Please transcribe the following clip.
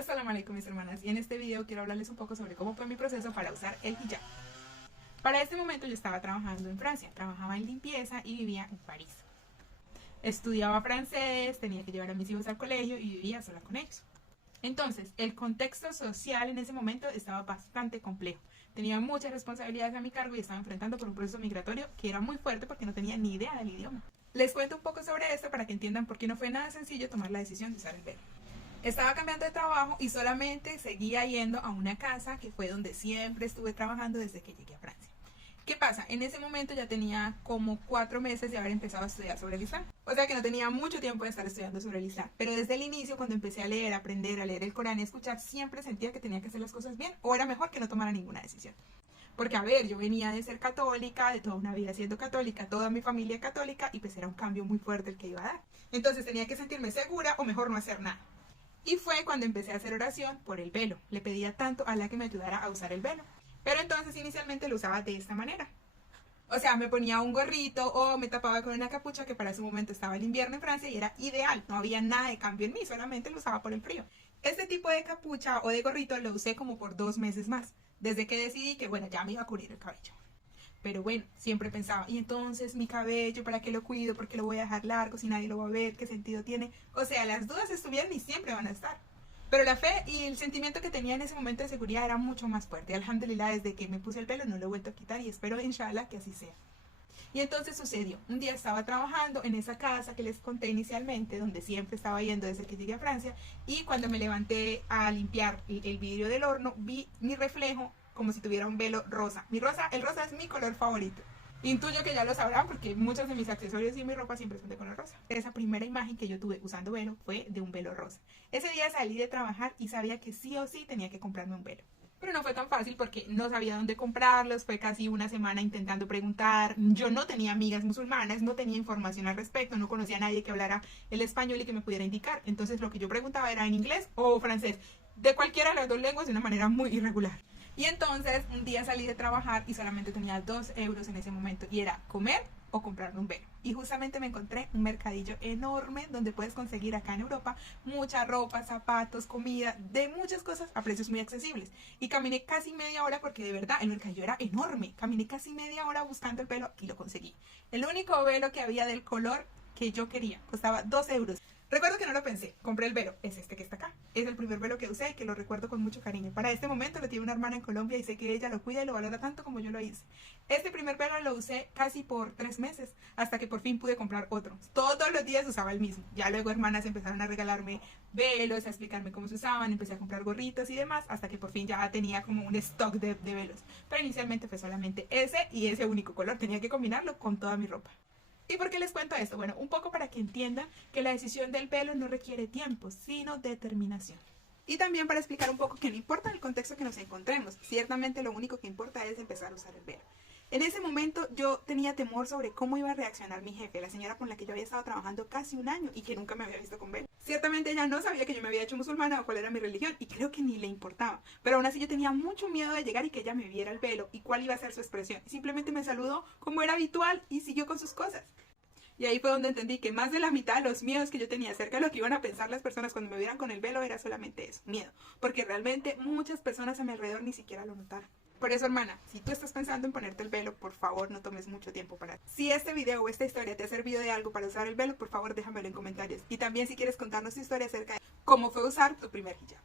Assalamu alaikum mis hermanas, y en este video quiero hablarles un poco sobre cómo fue mi proceso para usar el hijab. Para este momento yo estaba trabajando en Francia, trabajaba en limpieza y vivía en París. Estudiaba francés, tenía que llevar a mis hijos al colegio y vivía sola con ellos. Entonces, el contexto social en ese momento estaba bastante complejo. Tenía muchas responsabilidades a mi cargo y estaba enfrentando por un proceso migratorio que era muy fuerte porque no tenía ni idea del idioma. Les cuento un poco sobre esto para que entiendan por qué no fue nada sencillo tomar la decisión de usar el velo. Estaba cambiando de trabajo y solamente seguía yendo a una casa que fue donde siempre estuve trabajando desde que llegué a Francia. ¿Qué pasa? En ese momento ya tenía como 4 meses de haber empezado a estudiar sobre el Islam. O sea que no tenía mucho tiempo de estar estudiando sobre el Islam. Pero desde el inicio, cuando empecé a leer, aprender, a leer el Corán y escuchar, siempre sentía que tenía que hacer las cosas bien o era mejor que no tomara ninguna decisión. Porque a ver, yo venía de ser católica, de toda una vida siendo católica, toda mi familia católica y pues era un cambio muy fuerte el que iba a dar. Entonces tenía que sentirme segura o mejor no hacer nada. Y fue cuando empecé a hacer oración por el velo. Le pedía tanto a Allah que me ayudara a usar el velo. Pero entonces inicialmente lo usaba de esta manera. O sea, me ponía un gorrito o me tapaba con una capucha que para ese momento estaba el invierno en Francia y era ideal. No había nada de cambio en mí, solamente lo usaba por el frío. Este tipo de capucha o de gorrito lo usé como por 2 meses más. Desde que decidí que bueno, ya me iba a cubrir el cabello. Pero bueno, siempre pensaba, y entonces mi cabello, ¿para qué lo cuido? ¿Por qué lo voy a dejar largo si nadie lo va a ver? ¿Qué sentido tiene? O sea, las dudas estuvieron y siempre van a estar. Pero la fe y el sentimiento que tenía en ese momento de seguridad era mucho más fuerte. Alhamdulillah, desde que me puse el pelo no lo he vuelto a quitar y espero, inshallah, que así sea. Y entonces sucedió, un día estaba trabajando en esa casa que les conté inicialmente, donde siempre estaba yendo desde que llegué a Francia, y cuando me levanté a limpiar el vidrio del horno, vi mi reflejo como si tuviera un velo rosa. El rosa es mi color favorito. Intuyo que ya lo sabrán porque muchos de mis accesorios y mi ropa siempre son de color rosa. Esa primera imagen que yo tuve usando velo fue de un velo rosa. Ese día salí de trabajar y sabía que sí o sí tenía que comprarme un velo. Pero no fue tan fácil porque no sabía dónde comprarlos, fue casi una semana intentando preguntar. Yo no tenía amigas musulmanas, no tenía información al respecto, no conocía a nadie que hablara el español y que me pudiera indicar. Entonces lo que yo preguntaba era en inglés o francés, de cualquiera de las dos lenguas de una manera muy irregular. Y entonces un día salí de trabajar y solamente tenía 2 euros en ese momento y era comer o comprarme un velo. Y justamente me encontré un mercadillo enorme donde puedes conseguir acá en Europa mucha ropa, zapatos, comida, de muchas cosas a precios muy accesibles. Y caminé casi media hora porque de verdad el mercadillo era enorme. Caminé casi media hora buscando el velo y lo conseguí. El único velo que había del color que yo quería costaba 2 euros. Recuerdo que no lo pensé, compré el velo, es este que está acá. Es el primer velo que usé y que lo recuerdo con mucho cariño. Para este momento lo tiene una hermana en Colombia y sé que ella lo cuida y lo valora tanto como yo lo hice. Este primer velo lo usé casi por 3 meses, hasta que por fin pude comprar otro. Todos los días usaba el mismo. Ya luego hermanas empezaron a regalarme velos, a explicarme cómo se usaban, empecé a comprar gorritos y demás, hasta que por fin ya tenía como un stock de velos. Pero inicialmente fue solamente ese y ese único color, tenía que combinarlo con toda mi ropa. ¿Y por qué les cuento esto? Bueno, un poco para que entiendan que la decisión del velo no requiere tiempo, sino determinación. Y también para explicar un poco que no importa el contexto que nos encontremos, ciertamente lo único que importa es empezar a usar el velo. En ese momento yo tenía temor sobre cómo iba a reaccionar mi jefe, la señora con la que yo había estado trabajando casi un año y que nunca me había visto con velo. Ciertamente ella no sabía que yo me había hecho musulmana o cuál era mi religión y creo que ni le importaba. Pero aún así yo tenía mucho miedo de llegar y que ella me viera el velo y cuál iba a ser su expresión. Simplemente me saludó como era habitual y siguió con sus cosas. Y ahí fue donde entendí que más de la mitad de los miedos que yo tenía acerca de lo que iban a pensar las personas cuando me vieran con el velo era solamente eso, miedo. Porque realmente muchas personas a mi alrededor ni siquiera lo notaron. Por eso, hermana, si tú estás pensando en ponerte el velo, por favor no tomes mucho tiempo para eso. Si este video o esta historia te ha servido de algo para usar el velo, por favor déjamelo en comentarios. Y también si quieres contarnos tu historia acerca de cómo fue usar tu primer hijab.